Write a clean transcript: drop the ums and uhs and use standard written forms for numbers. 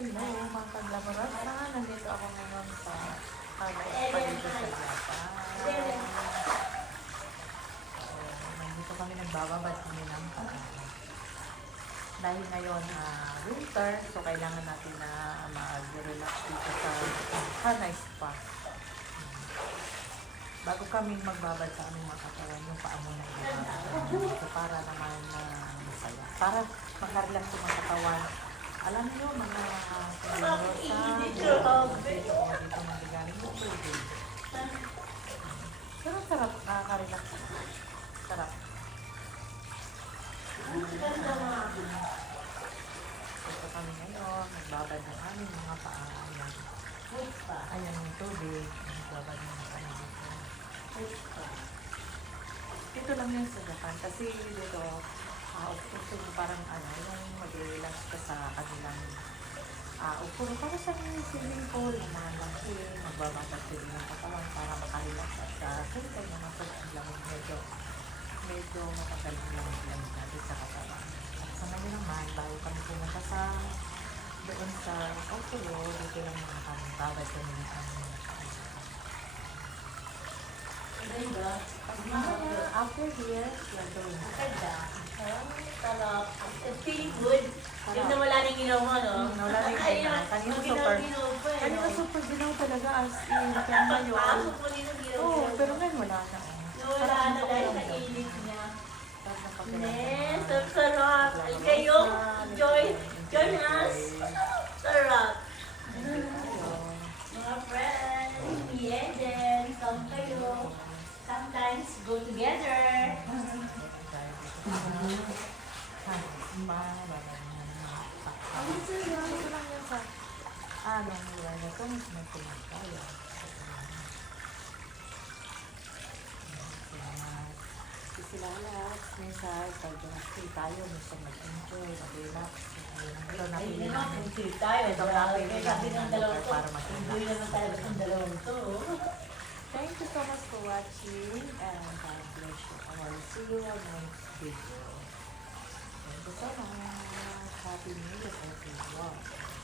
Hello, mga kaglaborata. Nandito ako ngayon sa Palito sa Japan. Nandito kami nagbababad kami ng dahil ngayon winter, so kailangan natin na mag-relax dito sa Hanay Spa. Bago kami magbabad sa aming mga katawan, yung paa muna so para naman masaya. Para makarelax yung mga katawan. Alam niyo, mga dito magigaling mo tubig. Pero sarap, nakaka-relax. Sarap. Ito kami ngayon, nagbabad ng aming mga paa. Ayan yung tubig. Nagbabad ng mga paa dito. Dito lang yan sa Japan. Kasi dito, parang yung mag-relax ka sa kanilang upuro. Para sa swimming pool, yung mga laki, magbabasag sila ng katawan para makarelax at siyempre naman pag ang lamig medyo matagal lang natin sa katawan. At sa ngayon naman, bago kami pumunta doon sa upuro, dito lang mga kami babad kami ng aming after here, London. Sarap. It's feeling good. Yung nawala na yung ginaw mo, no? Nawala na yung ginaw. Kanina super ginaw talaga as in. Kaya ngayon. Pasok mo din yung ginaw. Oo, pero ngayon wala na. Nawala na dahil sa init niya. Yes, sarap. Kayo, join us. Sarap. Mga friends, me and then, come kayo. Sometimes go together. Ito lang yan sa mula na ito, may pinagkaya. Sisilalas, minsan, pag-relaxin tayo, minsan mag-enjoy, mag-relax. Ito na Enjoy tayo. Ito na Sabi ng dalawang to. para mag-relax. Enjoy naman talaga ng dalawang to. Thank you so much for watching and God bless you. I will see you on the next video. Thank you so much. Happy New Year everyone.